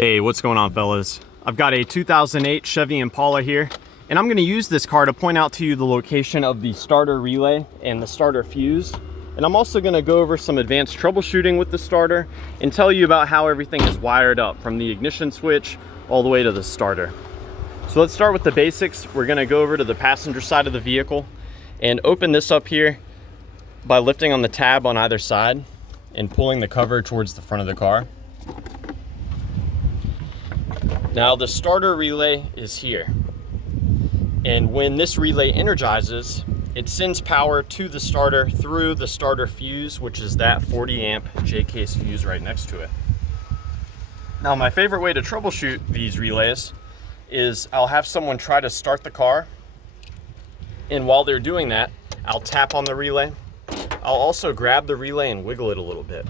Hey, what's going on, fellas? I've got a 2008 Chevy Impala here, and I'm going to use this car to point out to you the location of the starter relay and the starter fuse. And I'm also going to go over some advanced troubleshooting with the starter and tell you about how everything is wired up from the ignition switch all the way to the starter. So let's start with the basics. We're going to go over to the passenger side of the vehicle and open this up here by lifting on the tab on either side and pulling the cover towards the front of the car. Now the starter relay is here, and when this relay energizes, it sends power to the starter through the starter fuse, which is that 40 amp J-case fuse right next to it. Now my favorite way to troubleshoot these relays is I'll have someone try to start the car, and while they're doing that, I'll tap on the relay. I'll also grab the relay and wiggle it a little bit.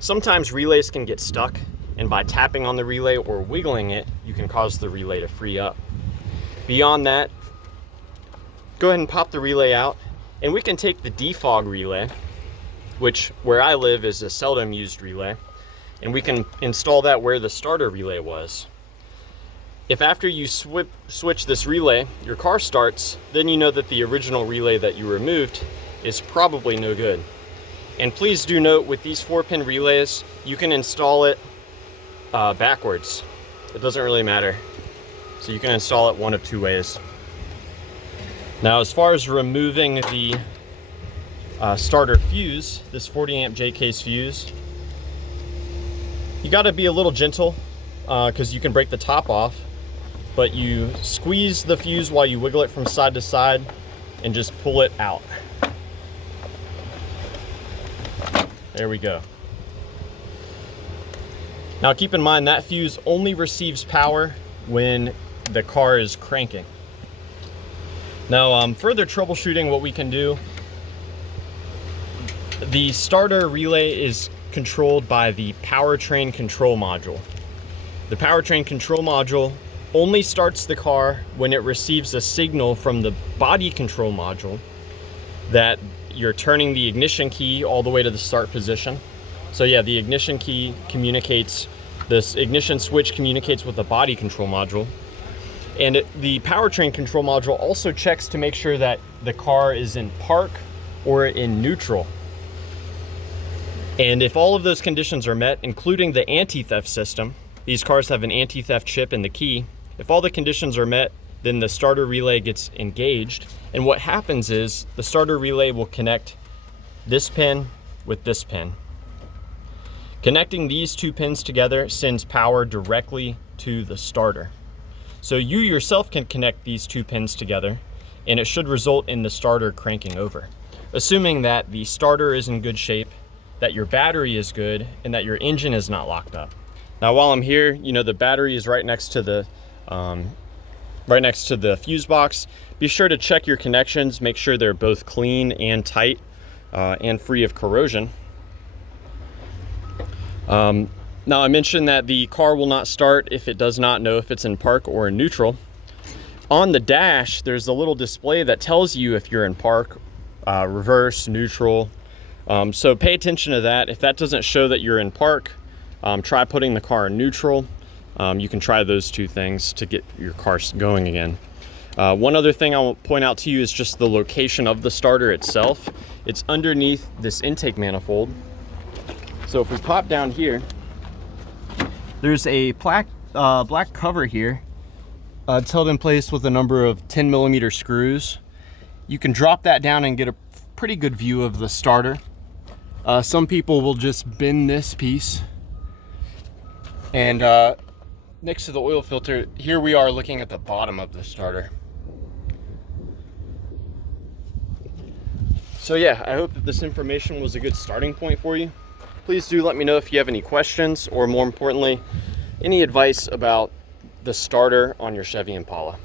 Sometimes relays can get stuck, and by tapping on the relay or wiggling it, you can cause the relay to free up. Beyond that, go ahead and pop the relay out, and we can take the defog relay, which where I live is a seldom used relay, and we can install that where the starter relay was. If after you switch this relay, your car starts, then you know that the original relay that you removed is probably no good. And please do note, with these 4-pin relays, you can install it backwards. It doesn't really matter. So you can install it one of two ways. Now, as far as removing the starter fuse, this 40 amp J-case fuse, you got to be a little gentle because you can break the top off, but you squeeze the fuse while you wiggle it from side to side and just pull it out. There we go. Now keep in mind that fuse only receives power when the car is cranking. Now further troubleshooting, what we can do, the starter relay is controlled by the powertrain control module. The powertrain control module only starts the car when it receives a signal from the body control module that you're turning the ignition key all the way to the start position. So yeah, the ignition key communicates, this ignition switch communicates with the body control module. And the powertrain control module also checks to make sure that the car is in park or in neutral. And if all of those conditions are met, including the anti-theft system, these cars have an anti-theft chip in the key. If all the conditions are met, then the starter relay gets engaged. And what happens is the starter relay will connect this pin with this pin. Connecting these two pins together sends power directly to the starter. So you yourself can connect these two pins together, and it should result in the starter cranking over. Assuming that the starter is in good shape, that your battery is good, and that your engine is not locked up. Now while I'm here, you know, the battery is right next to the fuse box. Be sure to check your connections, make sure they're both clean and tight and free of corrosion. Now I mentioned that the car will not start if it does not know if it's in park or in neutral. On the dash, there's a little display that tells you if you're in park, reverse, neutral. So pay attention to that. If that doesn't show that you're in park, try putting the car in neutral. You can try those two things to get your car going again. One other thing I'll point out to you is just the location of the starter itself. It's underneath this intake manifold. So if we pop down here, there's a black cover here. It's held in place with a number of 10mm screws. You can drop that down and get a pretty good view of the starter. Some people will just bend this piece, and next to the oil filter, here we are looking at the bottom of the starter. So yeah, I hope that this information was a good starting point for you. Please do let me know if you have any questions, or more importantly, any advice about the starter on your Chevy Impala.